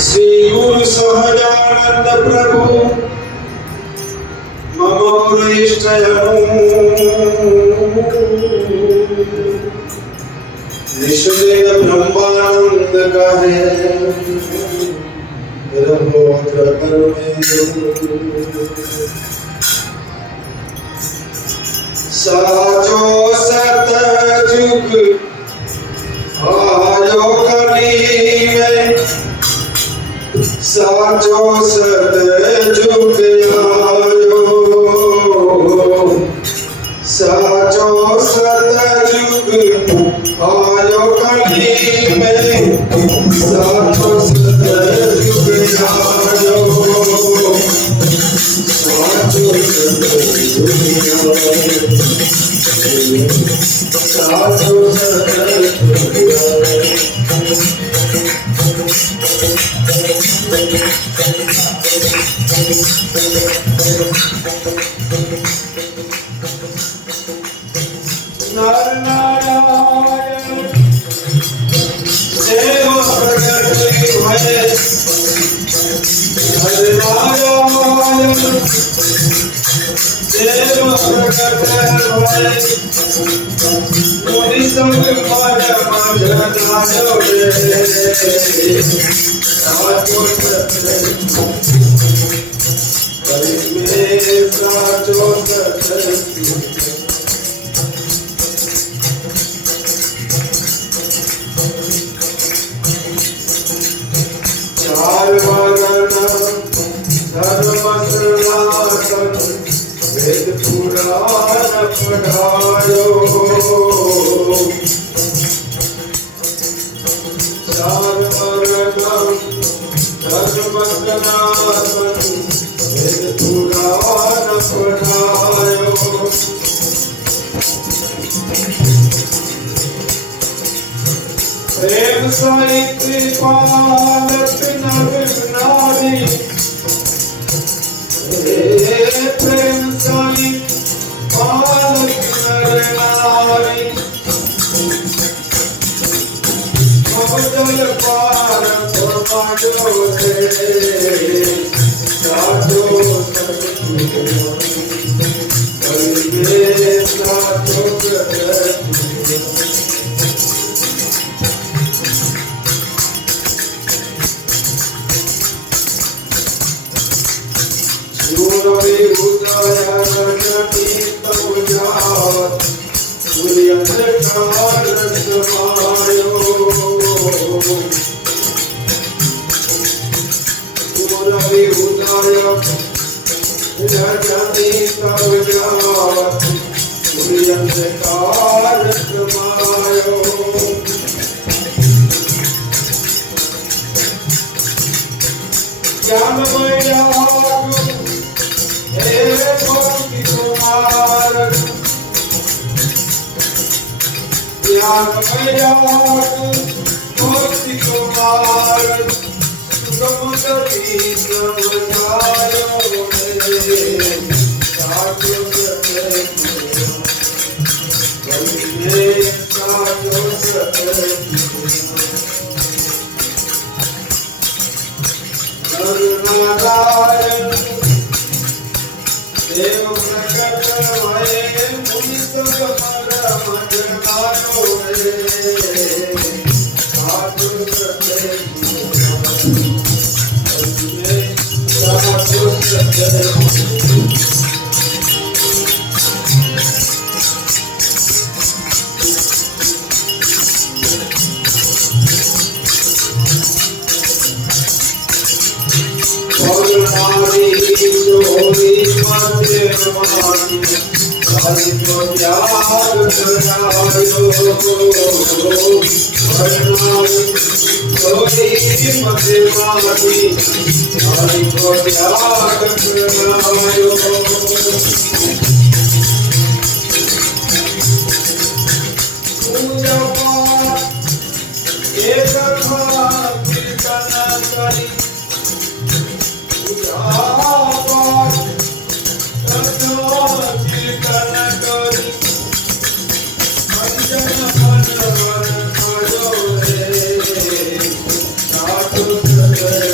श्री गुरु सहजानंद प्रभु मम प्रेष्ठयनु निषदेन ब्रह्मानंद कहे रघोत्र साचो सतजुग आयो कली में साचो सतजुग आयो साचो सतजुग आयो कली में साचो सतजुग आयो साचो सतजुग साचो नारायण देव प्रगट भय नारायण देव प्रगट भय मुनि संग पर मजनायो रे साचो साचो चार वर्ण धर्म वेद पुराण पढ़ायो चार वर्ण धर्म वेद पुराण पढ़ायो प्रेम साई कृपाल नारी प्रेम साई पालक नारी जल पार परमाणो से साधो देव प्रकट भय मुनि संग पर मजनायो रे साधु Thank you.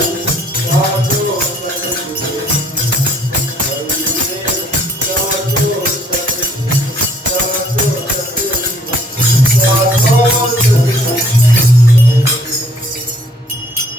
સાધુ